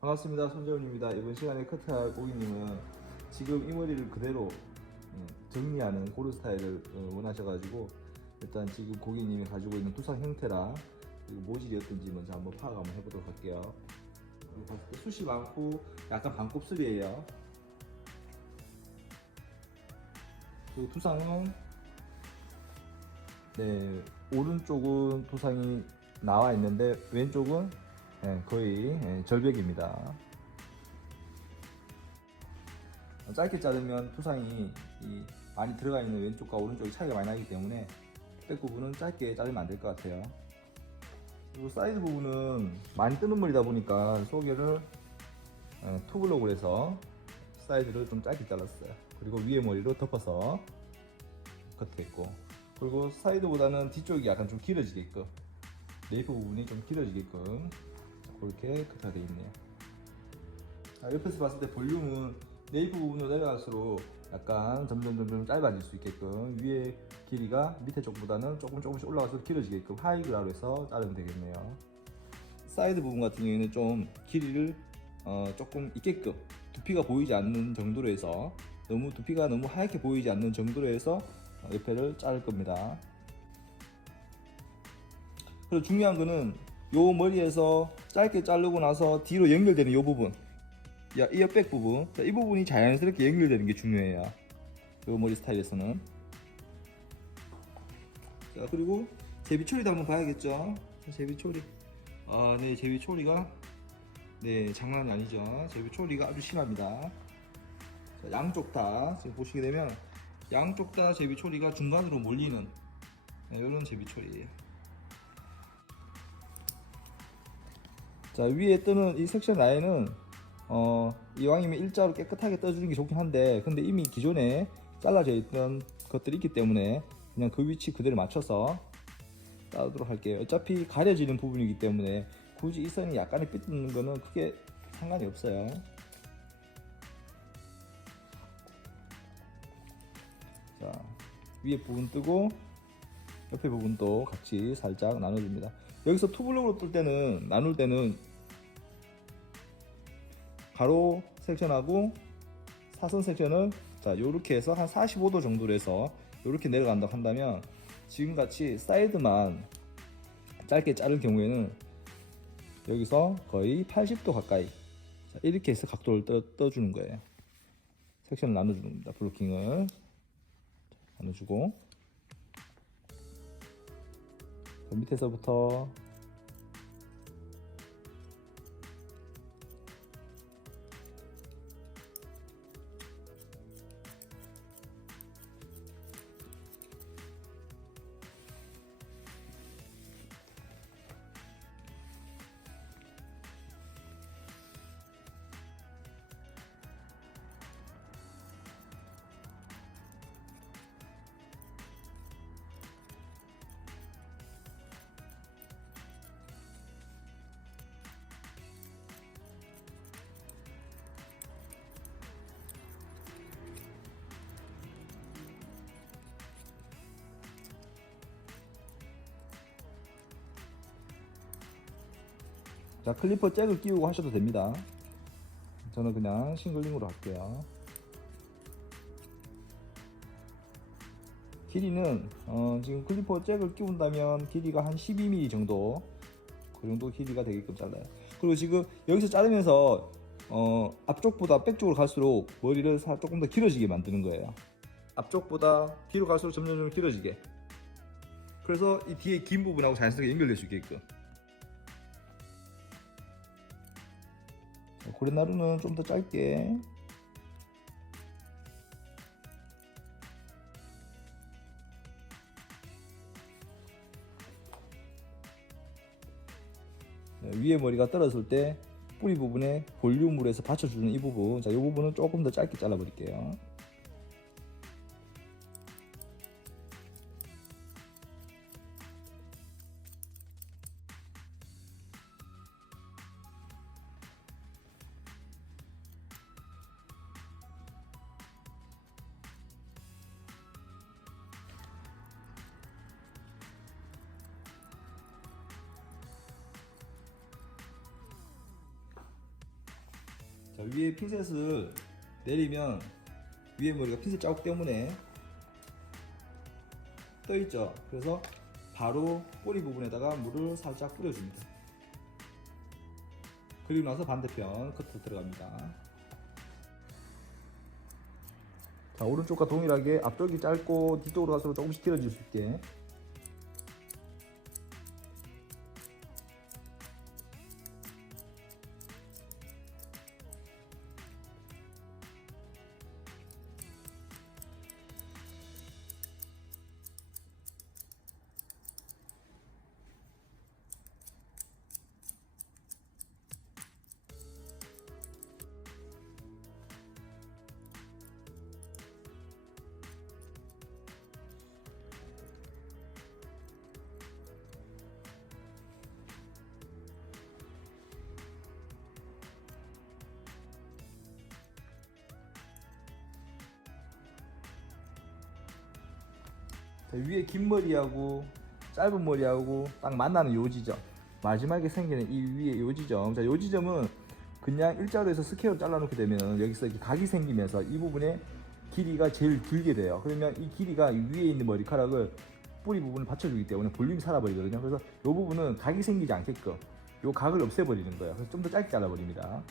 반갑습니다. 손재훈입니다. 이번 시간에 커트할 고객님은 지금 이 머리를 그대로 정리하는 고르 스타일을 원하셔가지고, 일단 지금 고객님이 가지고 있는 두상 형태랑 그리고 모질이 어떤지 먼저 한번 파악 한번 해보도록 할게요. 봤을 때 숱이 많고 약간 반곱슬이에요. 그리고 두상은 오른쪽은 두상이 나와 있는데 왼쪽은 거의 절벽입니다. 짧게 자르면 두상이 많이 들어가 있는 왼쪽과 오른쪽이 차이가 많이 나기 때문에 백 부분은 짧게 자르면 안 될 것 같아요. 그리고 사이드 부분은 많이 뜨는 머리다 보니까 소개를 투블록으로 해서 사이드를 좀 짧게 잘랐어요. 그리고 위에 머리로 덮어서 커트했고, 그리고 사이드보다는 뒤쪽이 약간 좀 길어지게끔, 네이프 부분이 좀 길어지게끔 그렇게 커트가 되어 있네요. 옆에서 봤을 때 볼륨은 네이프 부분으로 내려갈수록 약간 점점 짧아질 수 있게끔, 위에 길이가 밑에 쪽보다는 조금씩 올라갈수록 길어지게끔 하이그라로 해서 자르면 되겠네요. 사이드 부분 같은 경우에는 좀 길이를 조금 있게끔, 두피가 보이지 않는 정도로 해서, 두피가 너무 하얗게 보이지 않는 정도로 해서 옆에를 자를 겁니다. 그리고 중요한 거는 요 머리에서 짧게 자르고 나서 뒤로 연결되는 요 부분, 이 옆백 부분, 이 부분이 자연스럽게 연결되는 게 중요해요. 요 머리 스타일에서는. 자, 그리고 제비 처리도 한번 봐야겠죠. 제비 처리. 네, 제비 처리가 장난이 아니죠. 제비 처리가 아주 심합니다. 자, 양쪽 다 지금 보시게 되면 양쪽 다 제비 처리가 중간으로 몰리는 이런 제비 처리예요. 자, 위에 뜨는 이 섹션 라인은 이왕이면 일자로 깨끗하게 떠주는 게 좋긴 한데, 근데 이미 기존에 잘라져 있던 것들이 있기 때문에 그냥 그 위치 그대로 맞춰서 따도록 할게요. 어차피 가려지는 부분이기 때문에 굳이 이 선이 약간의 삐뚤는 거는 크게 상관이 없어요. 자, 위에 부분 뜨고 옆에 부분도 같이 살짝 나눠줍니다. 여기서 투블록으로 뜰 때는, 나눌 때는 가로 섹션하고 사선 섹션을 요렇게 해서 한 45도 정도로 해서 요렇게 내려간다고 한다면, 지금같이 사이드만 짧게 자를 경우에는 여기서 거의 80도 가까이 이렇게 해서 각도를 떠주는 거예요. 섹션을 나눠주는 겁니다. 블로킹을 나눠주고, 밑에서부터 클리퍼 잭을 끼우고 하셔도 됩니다. 저는 그냥 싱글링으로 할게요. 길이는 지금 클리퍼 잭을 끼운다면 길이가 한 12mm 정도, 그 정도 길이가 되게끔 잘라요. 그리고 지금 여기서 자르면서 앞쪽보다 백쪽으로 갈수록 머리를 조금 더 길어지게 만드는 거예요. 앞쪽보다 뒤로 갈수록 점점 길어지게. 그래서 이 뒤에 긴 부분하고 자연스럽게 연결될 수 있게끔. 고래나루는 좀 더 짧게, 위에 머리가 떨어질 때 뿌리 부분에 볼륨으로 해서 받쳐주는 이 부분, 이 부분은 조금 더 짧게 잘라 버릴게요. 위에 핀셋을 내리면 위에 머리가 핀셋 자국 때문에 떠 있죠. 그래서 바로 꼬리 부분에다가 물을 살짝 뿌려줍니다. 그리고 나서 반대편 커트 들어갑니다. 자, 오른쪽과 동일하게 앞쪽이 짧고 뒤쪽으로 갈수록 조금씩 길어질 수 있게. 위에 긴 머리하고 짧은 머리하고 딱 만나는 요 지점, 마지막에 생기는 이 위에 요 지점. 자, 요 지점은 그냥 일자로 해서 스퀘어로 잘라놓게 되면 여기서 이렇게 각이 생기면서 이 부분에 길이가 제일 길게 돼요. 그러면 이 길이가 위에 있는 머리카락을 뿌리 부분을 받쳐주기 때문에 볼륨이 살아버리거든요. 그래서 이 부분은 각이 생기지 않게끔 이 각을 없애버리는 거예요. 그래서 좀 더 짧게 잘라버립니다.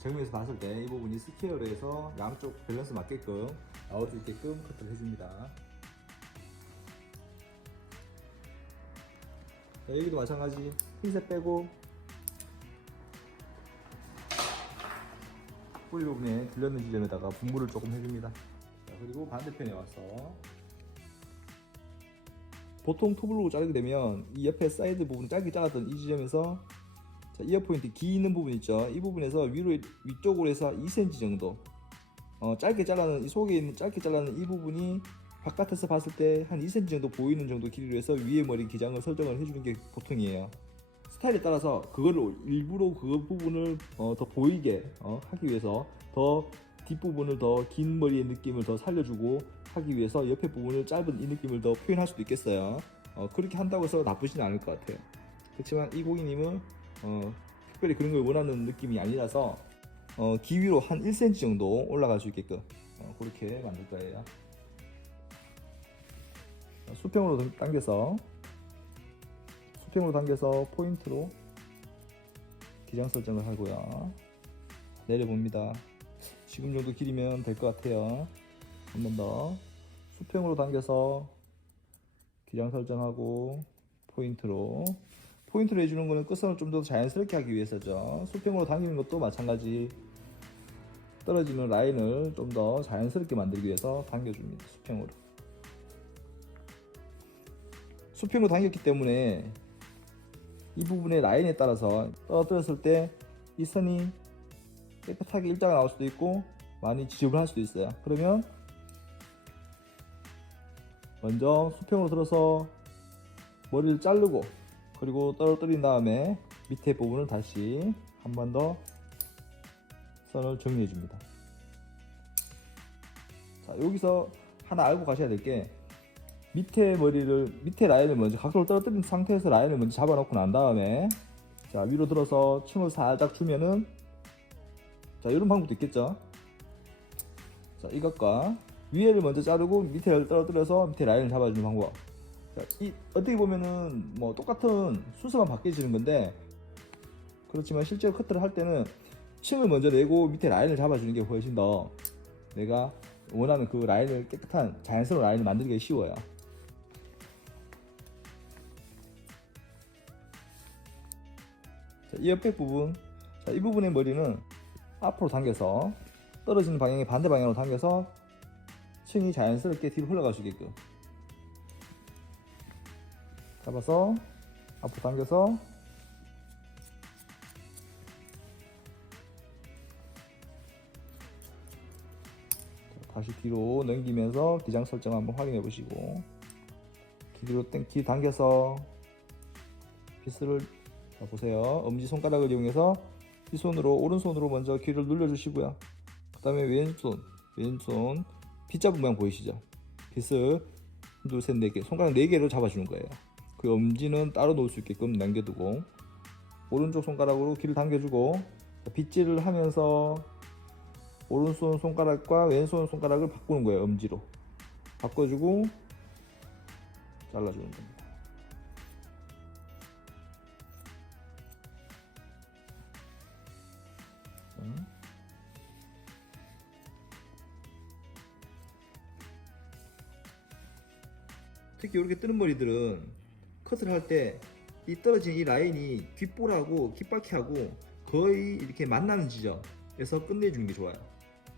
정면에서 봤을 때 이 부분이 스퀘어로 해서 양쪽 밸런스 맞게끔 나올 수 있게끔 커트를 해줍니다. 자, 여기도 마찬가지 핀셋 빼고 뿌리 부분에 들렸는 지점에다가 분무를 조금 해줍니다. 자, 그리고 반대편에 와서 보통 톱으로 자르게 되면 이 옆에 사이드 부분 짧게 잘랐던 이 지점에서 자, 이어 포인트 기 있는 부분 있죠. 이 부분에서 위쪽으로 해서 2cm 정도 짧게 잘라는 이 속에 있는 짧게 잘라는 이 부분이 바깥에서 봤을 때 한 2cm 정도 보이는 정도 길이로 해서 위에 머리 기장을 설정을 해주는 게 보통이에요. 스타일에 따라서 그걸 일부러 그 부분을 더 보이게 하기 위해서 더 뒷부분을 더 긴 머리의 느낌을 더 살려주고 하기 위해서 옆에 부분을 짧은 이 느낌을 더 표현할 수도 있겠어요. 그렇게 한다고 해서 나쁘지는 않을 것 같아요. 그렇지만 이 고객님은 특별히 그런 걸 원하는 느낌이 아니라서 기 위로 한 1cm 정도 올라갈 수 있게끔 그렇게 만들 거예요. 수평으로 당겨서 포인트로 기장 설정을 하고요. 내려봅니다. 지금 정도 길이면 될 것 같아요. 한 번 더 수평으로 당겨서 기장 설정하고 포인트로 해주는 거는 끝선을 좀 더 자연스럽게 하기 위해서죠. 수평으로 당기는 것도 마찬가지. 떨어지는 라인을 좀 더 자연스럽게 만들기 위해서 당겨줍니다. 수평으로 당겼기 때문에 이 부분의 라인에 따라서 떨어뜨렸을 때 이 선이 깨끗하게 일자가 나올 수도 있고 많이 지저분할 수도 있어요. 그러면 먼저 수평으로 들어서 머리를 자르고 그리고 떨어뜨린 다음에 밑에 부분을 다시 한 번 더 선을 정리해 줍니다. 자, 여기서 하나 알고 가셔야 될 게 밑에 라인을 먼저 각도를 떨어뜨린 상태에서 라인을 먼저 잡아 놓고 난 다음에 자, 위로 들어서 층을 살짝 주면은 자, 이런 방법도 있겠죠. 자, 이것과 위에를 먼저 자르고 밑에를 떨어뜨려서 밑에 라인을 잡아주는 방법. 자, 어떻게 보면은 뭐 똑같은 순서만 바뀌어지는 건데 그렇지만 실제로 커트를 할 때는 층을 먼저 내고 밑에 라인을 잡아주는 게 훨씬 더 내가 원하는 그 라인을 깨끗한 자연스러운 라인을 만들기 쉬워요. 자, 이 옆에 부분, 자, 이 부분의 머리는 앞으로 당겨서 떨어지는 방향의 반대 방향으로 당겨서 층이 자연스럽게 뒤로 흘러갈 수 있게끔. 잡아서 앞으로 당겨서 다시 뒤로 넘기면서 기장 설정 한번 확인해 보시고, 길 당겨서 피스를 보세요. 엄지손가락을 이용해서 이 손으로, 오른손으로 먼저 길을 눌러 주시고요. 그 다음에 왼손 P자분 모양 보이시죠? 피스 둘, 셋, 네 개, 손가락 4개로 잡아주는 거예요. 그 엄지는 따로 놓을 수 있게끔 남겨두고, 오른쪽 손가락으로 길을 당겨주고 빗질을 하면서 오른손 손가락과 왼손 손가락을 바꾸는 거예요. 엄지로 바꿔주고 잘라주는 겁니다. 특히 이렇게 뜨는 머리들은 컷을 할 때 이 떨어진 이 라인이 귓볼하고 귓바퀴하고 거의 이렇게 만나는 지점에서 끝내주는 게 좋아요.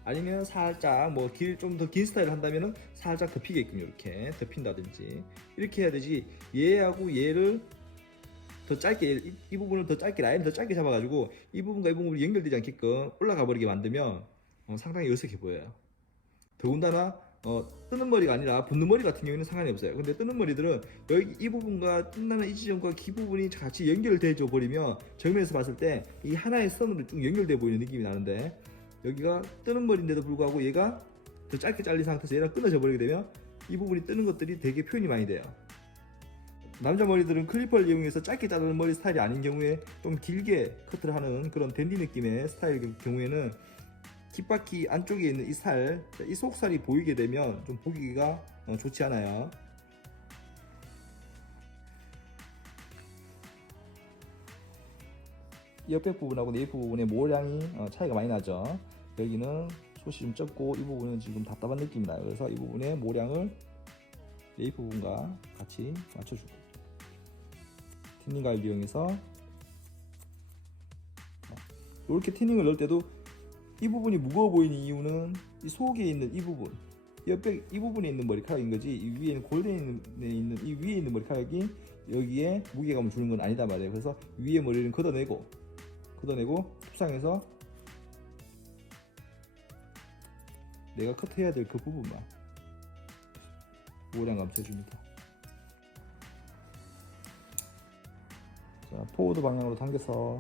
아니면 살짝 뭐 좀 더 긴 스타일을 한다면은 살짝 덮이게끔 이렇게 덮인다든지 이렇게 해야 되지, 얘하고 얘를 더 짧게, 이 부분을 더 짧게, 라인을 더 짧게 잡아가지고 이 부분과 이 부분이 연결되지 않게끔 올라가 버리게 만들면 상당히 어색해 보여요. 더군다나 뜨는 머리가 아니라 붙는 머리 같은 경우에는 상관이 없어요. 근데 뜨는 머리들은 여기 이 부분과 뜬다는 이 지점과 귀 부분이 같이 연결되어 버리면 정면에서 봤을 때 이 하나의 선으로 쭉 연결돼 보이는 느낌이 나는데, 여기가 뜨는 머리인데도 불구하고 얘가 더 짧게 잘린 상태에서 얘랑 끊어져 버리게 되면 이 부분이 뜨는 것들이 되게 표현이 많이 돼요. 남자 머리들은 클리퍼를 이용해서 짧게 자르는 머리 스타일이 아닌 경우에 좀 길게 커트를 하는 그런 댄디 느낌의 스타일의 경우에는 귓바퀴 안쪽에 있는 이 속살이 보이게 되면 좀 보기가 좋지 않아요. 옆백 부분하고 네이프 부분의 모량이 차이가 많이 나죠. 여기는 숱이 좀 적고 이 부분은 지금 답답한 느낌이 나요. 그래서 이 부분의 모량을 네이프 부분과 같이 맞춰주고, 티닝 가위를 이용해서 이렇게 티닝을 넣을 때도 이 부분이 무거워 보이는 이유는 이 속에 있는 이 부분, 옆백 이 부분에 있는 머리카락인 거지, 이 위에는 골든에 있는 이 위에 있는 머리카락이 여기에 무게감을 주는 건 아니다 말이에요. 그래서 위에 머리를 걷어내고 톱상에서 내가 컷해야 될 그 부분만 모량 감춰줍니다. 자, 포워드 방향으로 당겨서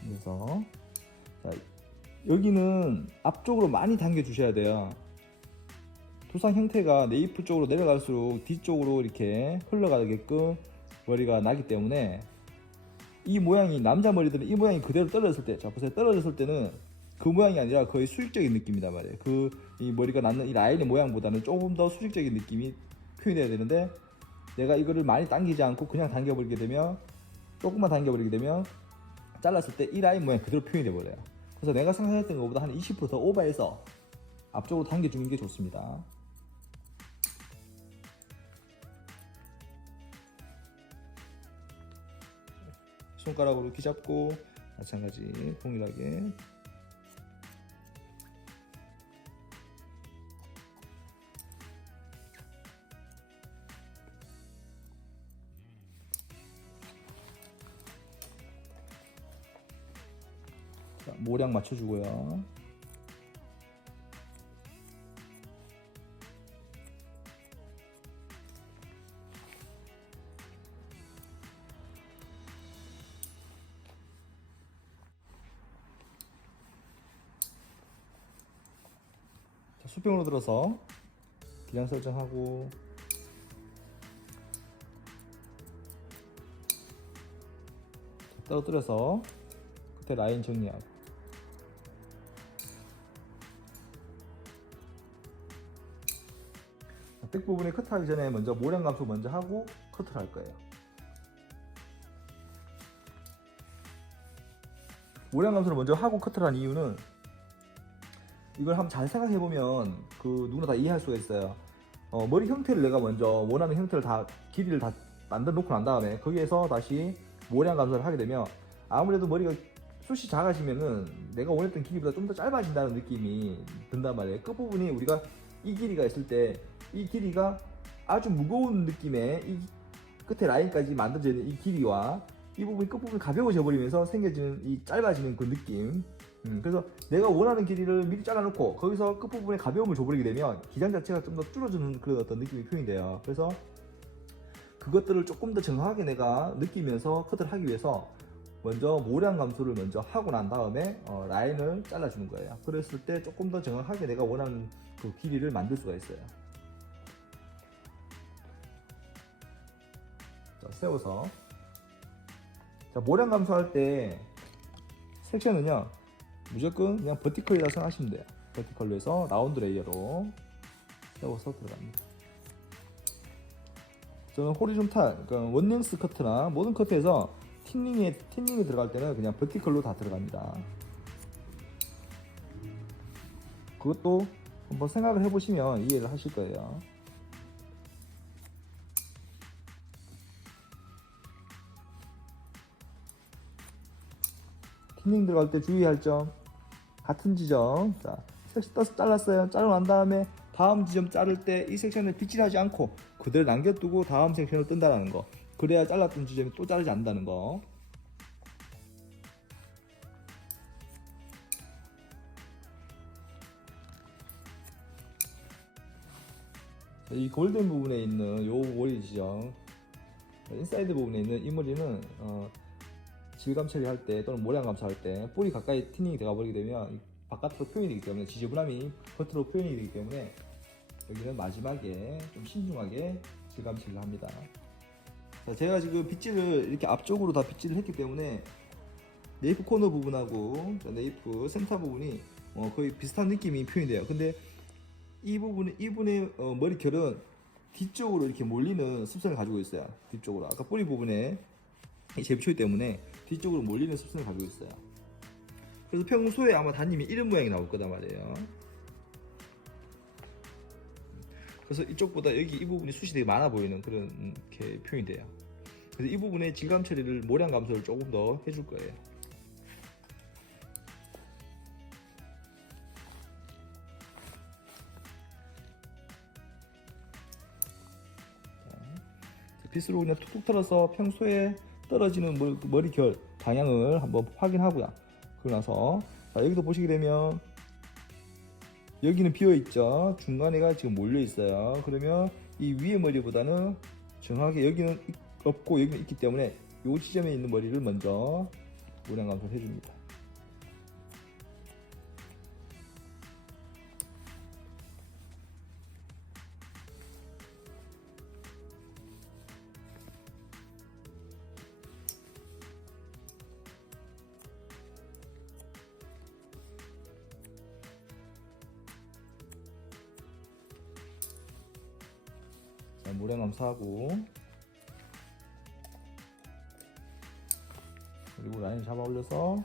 그래서 자, 여기는 앞쪽으로 많이 당겨 주셔야 돼요. 두상 형태가 네이프 쪽으로 내려갈수록 뒤쪽으로 이렇게 흘러가게끔 머리가 나기 때문에 이 모양이, 남자 머리들은 이 모양이 그대로 떨어졌을 때, 자 보세요, 떨어졌을 때는 그 모양이 아니라 거의 수직적인 느낌이단 말이에요. 이 머리가 낳는 이 라인의 모양보다는 조금 더 수직적인 느낌이 표현해야 되는데, 내가 이거를 많이 당기지 않고 그냥 당겨버리게 되면, 조금만 당겨버리게 되면 잘랐을 때 이 라인 모양 그대로 표현이 돼버려요. 그래서 내가 상상했던 것보다 한 20% 더 오버해서 앞쪽으로 당겨주는 게 좋습니다. 손가락으로 귀 잡고 마찬가지 동일하게 모량 맞춰주고요. 수평으로 들어서 기장 설정하고 떨어뜨려서 끝에 라인 정리하고, 백 부분에 커트하기 전에 먼저 모량 감소 먼저 하고 커트를 할 거예요. 모량 감소를 먼저 하고 커트를 한 이유는, 이걸 한번 잘 생각해 보면 누구나 다 이해할 수가 있어요. 머리 형태를 내가 먼저 원하는 형태를 길이를 다 만들어 놓고 난 다음에 거기에서 다시 모량 감소를 하게 되면 아무래도 머리가 숱이 작아지면은 내가 원했던 길이보다 좀 더 짧아진다는 느낌이 든단 말이에요. 끝부분이 우리가 이 길이가 있을 때 이 길이가 아주 무거운 느낌의 이 끝에 라인까지 만들어지는 이 길이와 이 부분이 끝부분이 가벼워져 버리면서 생겨지는 이 짧아지는 그 느낌. 그래서 내가 원하는 길이를 미리 잘라놓고 거기서 끝부분에 가벼움을 줘버리게 되면 기장 자체가 좀 더 줄어드는 그런 어떤 느낌이 표현이 돼요. 그래서 그것들을 조금 더 정확하게 내가 느끼면서 커트를 하기 위해서 먼저 모량 감소를 먼저 하고 난 다음에 라인을 잘라주는 거예요. 그랬을 때 조금 더 정확하게 내가 원하는 그 길이를 만들 수가 있어요. 자, 세워서 자, 모량 감소할 때 섹션은요 무조건 그냥 버티컬이라 생각하시면 돼요. 버티컬로 해서 라운드 레이어로 세워서 들어갑니다. 저는 호리존탈, 그러니까 원랭스 커트나 모든 커트에서 틴닝이 들어갈 때는 그냥 버티컬로 다 들어갑니다. 그것도 한번 생각을 해보시면 이해를 하실 거예요. 틴닝 들어갈 때 주의할 점 같은 지점. 자, 섹션 떠서 잘랐어요. 자르고 난 다음에 다음 지점 자를 때 이 섹션을 빗질하지 않고 그대로 남겨두고 다음 섹션을 뜬다는 거. 그래야 잘랐던 지점이 또 자르지 않는다는 거. 이 골든 부분에 있는 요 머리 지점, 인사이드 부분에 있는 이 머리는 질감 처리할 때 또는 모량 감소할 때 뿌리 가까이 틴닝이 들어가 버리게 되면 바깥으로 표현이 되기 때문에 지저분함이 겉으로 표현이 되기 때문에 여기는 마지막에 좀 신중하게 질감 처리를 합니다. 자, 제가 지금 빗질을 이렇게 앞쪽으로 다 빗질을 했기 때문에 네이프 코너 부분하고 네이프 센터 부분이 거의 비슷한 느낌이 표현이 돼요. 근데 이분의 머리결은 뒤쪽으로 이렇게 몰리는 습성을 가지고 있어요. 뒤쪽으로 아까 뿌리 부분에 제비초이 때문에 뒤쪽으로 몰리는 습성을 가지고 있어요. 그래서 평소에 아마 단님이 이런 모양이 나올 거단 말이에요. 그래서 이쪽보다 여기 이 부분이 숱이 되게 많아 보이는 그런 이렇게 표현이 돼요. 그래서 이 부분에 질감 처리를 모량 감소를 조금 더 해줄 거예요. 빗으로 그냥 툭툭 털어서 평소에 떨어지는 머리결 방향을 한번 확인하고요. 그러고 나서 자, 여기도 보시게 되면 여기는 비어 있죠. 중간에가 지금 몰려 있어요. 그러면 이 위에 머리보다는 정확하게 여기는 없고 여기는 있기 때문에 이 지점에 있는 머리를 먼저 모량 감소를 해줍니다. 모량 감소하고 그리고 라인 잡아 올려서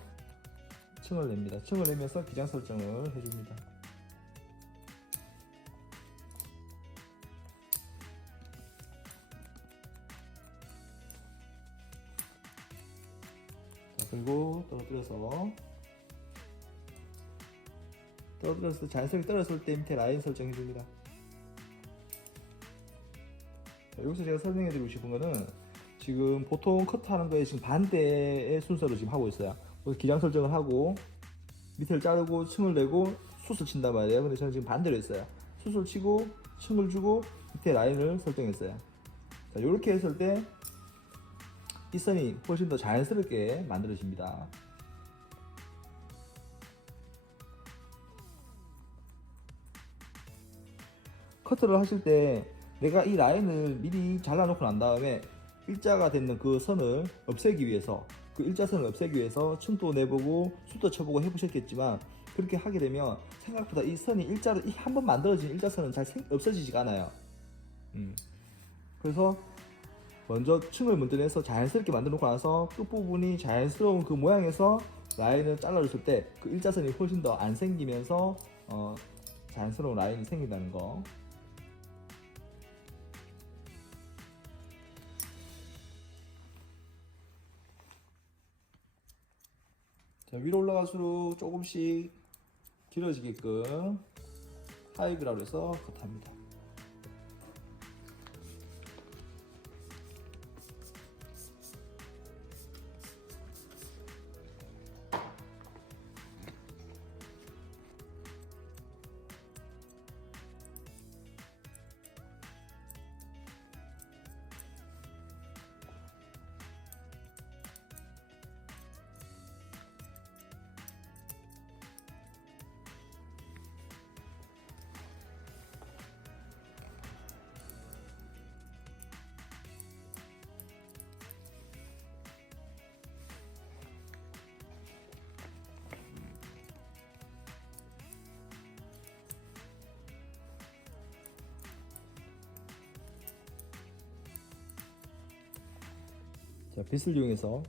층을 냅니다. 층을 내면서 기장 설정을 해줍니다. 자, 그리고 떨어뜨려서 자연스럽게 떨어졌을 때 밑에 라인 설정해줍니다. 여기서 제가 설명해드리고 싶은 거는 지금 보통 커트하는 거에 지금 반대의 순서로 지금 하고 있어요. 그래서 기장 설정을 하고 밑을 자르고 층을 내고 숱을 친단 말이에요. 근데 저는 지금 반대로 했어요. 숱을 치고 층을 주고 밑에 라인을 설정했어요. 자, 이렇게 했을 때 이 선이 훨씬 더 자연스럽게 만들어집니다. 커트를 하실 때 내가 이 라인을 미리 잘라놓고 난 다음에 일자가 되는 그 선을 없애기 위해서 그 일자선을 없애기 위해서 층도 내보고 숱도 쳐보고 해보셨겠지만 그렇게 하게 되면 생각보다 이 선이 일자로 한 번 만들어진 일자선은 잘 없어지지가 않아요. 그래서 먼저 층을 먼저 내서 자연스럽게 만들어 놓고 나서 끝부분이 자연스러운 그 모양에서 라인을 잘라줬을 때 그 일자선이 훨씬 더 안 생기면서 자연스러운 라인이 생긴다는 거. 자, 위로 올라갈수록 조금씩 길어지게끔 하이그라로 해서 컷합니다. 자, 빗을 이용해서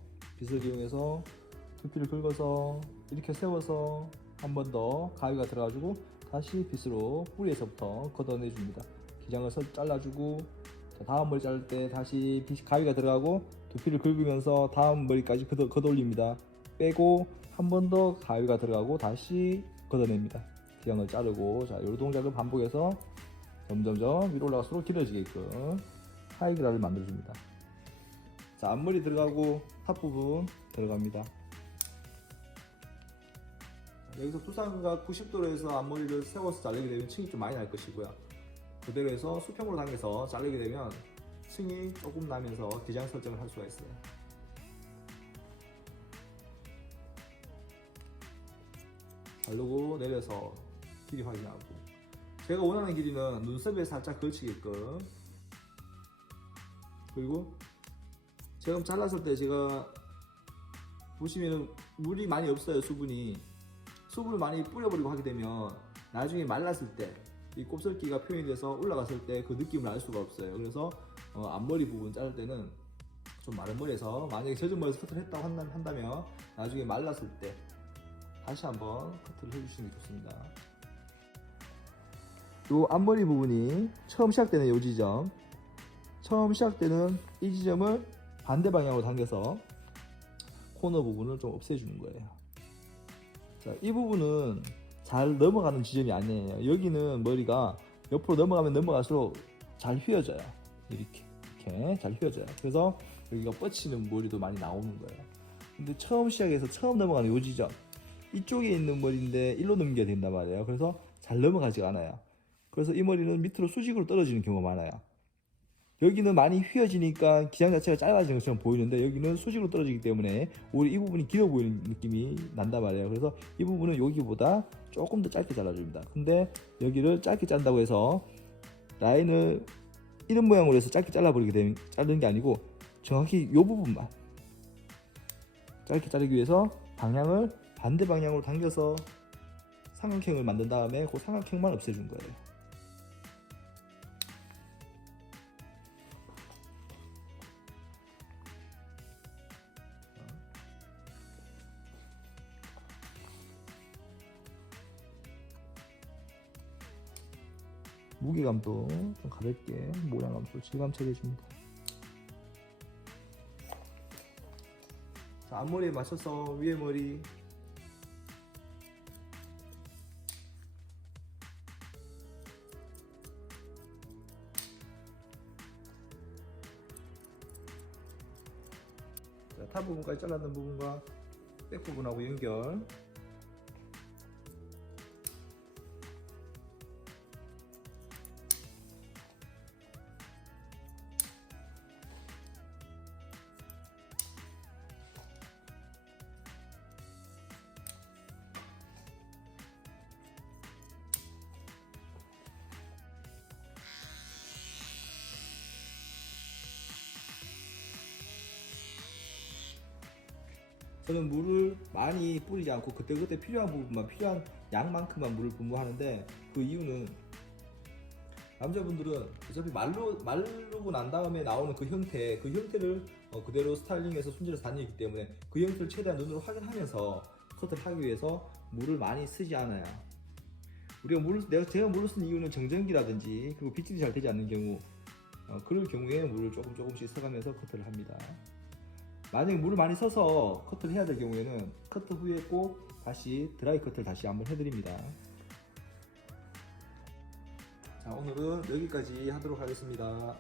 두피를 긁어서 이렇게 세워서 한 번 더 가위가 들어가지고 다시 빗으로 뿌리에서부터 걷어내 줍니다. 기장을 잘라주고, 자, 다음 머리 자를 때 다시 가위가 들어가고 두피를 긁으면서 다음 머리까지 걷어 올립니다. 빼고 한 번 더 가위가 들어가고 다시 걷어냅니다. 기장을 자르고, 자, 이 동작을 반복해서 점점점 위로 올라갈수록 길어지게끔 하이그라를 만들어줍니다. 자, 앞머리 들어가고 탑 부분 들어갑니다. 여기서 두상각 90도로 해서 앞머리를 세워서 자르게 되면 층이 좀 많이 날 것이고요. 그대로 해서 수평으로 당겨서 자르게 되면 층이 조금 나면서 기장 설정을 할 수가 있어요. 자르고 내려서 길이 확인하고, 제가 원하는 길이는 눈썹에 살짝 걸치게끔, 그리고 지금 잘랐을 때 제가 보시면 물이 많이 없어요. 수분을 많이 뿌려버리고 하게 되면 나중에 말랐을 때 이 곱슬기가 표현이 돼서 올라갔을 때 그 느낌을 알 수가 없어요. 그래서 앞머리 부분 자를 때는 좀 마른 머리에서, 만약에 젖은 머리에서 커트를 했다고 한다면 나중에 말랐을 때 다시 한번 커트를 해주시는 게 좋습니다. 요 앞머리 부분이 처음 시작되는 요 지점, 처음 시작되는 이 지점을 반대 방향으로 당겨서 코너 부분을 좀 없애주는 거예요. 자, 이 부분은 잘 넘어가는 지점이 아니에요. 여기는 머리가 옆으로 넘어가면 넘어갈수록 잘 휘어져요. 이렇게 잘 휘어져요. 그래서 여기가 뻗치는 머리도 많이 나오는 거예요. 근데 처음 시작해서 처음 넘어가는 이 지점, 이쪽에 있는 머리인데 일로 넘겨야 된단 말이에요. 그래서 잘 넘어가지가 않아요. 그래서 이 머리는 밑으로 수직으로 떨어지는 경우가 많아요. 여기는 많이 휘어지니까 기장 자체가 짧아지는 것처럼 보이는데 여기는 수직으로 떨어지기 때문에 오히려 이 부분이 길어 보이는 느낌이 난단 말이에요. 그래서 이 부분은 여기보다 조금 더 짧게 잘라줍니다. 근데 여기를 짧게 자른다고 해서 라인을 이런 모양으로 해서 짧게 자르는 게 아니고 정확히 이 부분만 짧게 자르기 위해서 방향을 반대 방향으로 당겨서 삼각형을 만든 다음에 그 삼각형만 없애준 거예요. 무게감도 좀 가볍게 모양감도 질감 처리해줍니다. 자, 앞머리에 맞춰서 위에 머리, 자, 탑 부분까지 잘랐는 부분과 백 부분하고 연결. 저는 물을 많이 뿌리지 않고 그때그때 필요한 부분만, 필요한 양만큼만 물을 분무하는데, 그 이유는 남자분들은 어차피 마르고 난 다음에 나오는 그 형태를 그대로 스타일링해서 손질해서 다니기 때문에 그 형태를 최대한 눈으로 확인하면서 커트를 하기 위해서 물을 많이 쓰지 않아요. 제가 물을 쓰는 이유는 정전기라든지 그리고 빗질이 잘 되지 않는 경우, 그럴 경우에 물을 조금씩 써가면서 커트를 합니다. 만약에 물을 많이 써서 커트를 해야 될 경우에는 커트 후에 꼭 다시 드라이 커트를 다시 한번 해드립니다. 자, 오늘은 여기까지 하도록 하겠습니다.